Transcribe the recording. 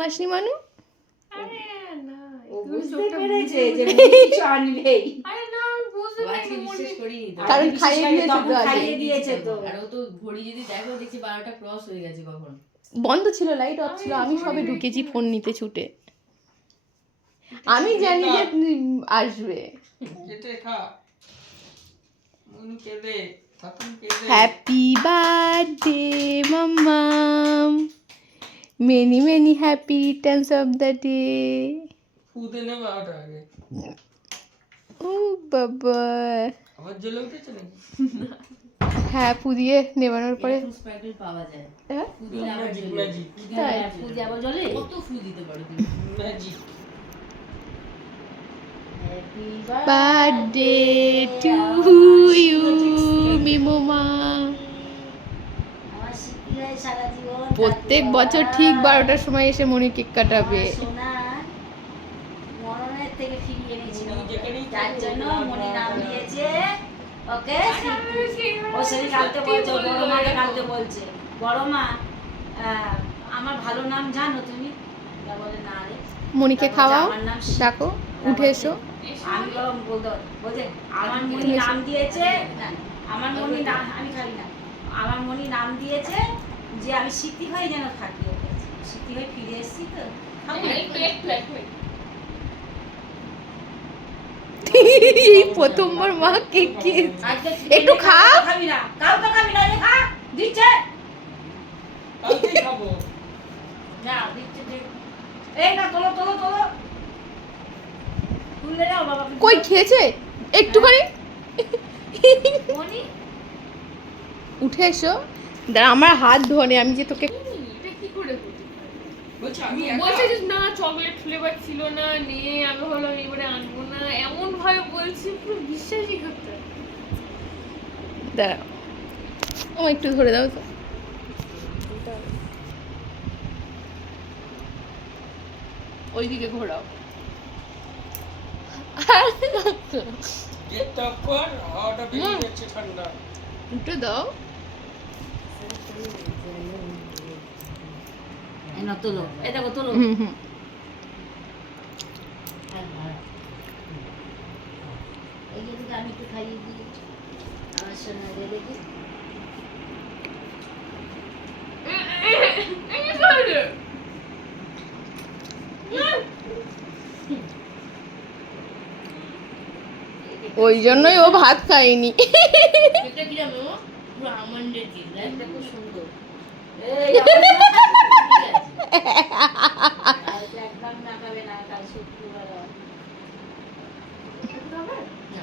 মাসনি মানু? আরে না, ও তুমি বুঝতে চোখটা পেরেছে বুঝে যে বুঝে- কিছু আনবেই। আরে না, আমি বুঝতে আজকে পারিনি বিশ্বাস মনে- করিনি তো। কারণ আজকে খাইয়ে বিশেষ করে দিয়েছে তখন তো আগে। খাইয়ে দিয়েছে তো। আর ও তো ঘড়ি যদি দেখো দেখছি 12টা ক্রস হয়ে গেছে কখন। বন্ধ ছিল, লাইট অফ ছিল, আমি সবে ঢুকেছি ফোন নিতে ছুটে। আমি জানি যে আসবে। কেটে খা মনু কেঁদে তখন কেঁদে হ্যাপি বার্থডে মাম্মাম, many many happy returns of the day. ফুদে নেবে ওটা আগে। ও বাবা, আবার জ্বলে উঠেছে নাকি? হ্যাঁ পুদিয়ে নেবানোর পরে এরকম স্প্রাইটেল পাওয়া যায়। হ্যাঁ? ফু দিলে আবার ম্যাজিক জ্বলে। ম্যাজিক ফু দিলে তাই? আবার ফু জ্বলে। দিয়ে আবার জ্বলে? কত ফু দিতে পারো তুমি? Magic. Happy birthday to you মিমোমা। আমার স্মৃতি হয় সারা জীবন প্রত্যেক থাকবে। বছর ঠিক 12টার সময় এসে মনি কেক কাটাবে। আমার সোনা মরণের থেকে ফিরিয়ে এনেছিল, মনি যেখানেই যার থাকুক, জন্য ওর মনি নাম নাম বলে। দিয়েছে ওকে। আমি সেই- ও সেদিন কালকে বলছে, সত্যি বড় বললো মাকে এরকম। কালকে বলছে, বড় মা আমার ভালো নাম জানো তুমি? তা বলে না রে। মনিকে তা বলছে, খাওয়াও, আমার নাম শিব। ডাকো, তা উঠে বলছে, এসো। আমি বরং বলছে আমার মনি নাম দিয়েছে, না আমার মনি নাম, আমি খাই না, আমার মনি নাম দিয়েছে যে আমি স্মৃতি হয়ে যেন থাকি, ওর কাছে। স্মৃতি হয়ে ফিরে এসেছি তো খাবো না? এই প্রথমবার মা কেক খেয়েছে। আজকে একটু খাও। খাবি না, কাউ তো খাবি না, খা দিচ্ছে কালকেই খাবো। না, দিচ্ছে দে। এই না, তোলো তোলো তোলো, তুলে দাও বাবা। কই খেয়েছে একটুখানি? মনি উঠে এসো, দাঁড়া আমার হাত ধোনে, আমি যে তোকে এটা কি করে হলো? বলছি আমি বলছে একা। যে না চকলেট ফ্লেভার ছিল না, নিয়ে আমি হলাম এবারে আনবো না, এমন ভাবে বলছি পুরো বিশ্বাসই করতে পারছি না। দাঁড়া, ও একটু ধরে দাও তো। ওইদিকে ঘোরাও। গেটটা অফ কর, হাওয়াটা বেরিয়ে যাচ্ছে ঠান্ডা। একটু দাও। এই না তোলো, এই দেখো তোলো। হুম হুম। এই যে আমি একটু খাইয়ে দিই আমার সোনা রে, দেখি এই করে। ওই জন্যই ও ভাত খায়নি। এটা কি জানো? পুরো আমন্ডের কেক, দেখ এটা খুব সুন্দর। এই কালকে একদম না খাবে না, কাল শুক্রবার।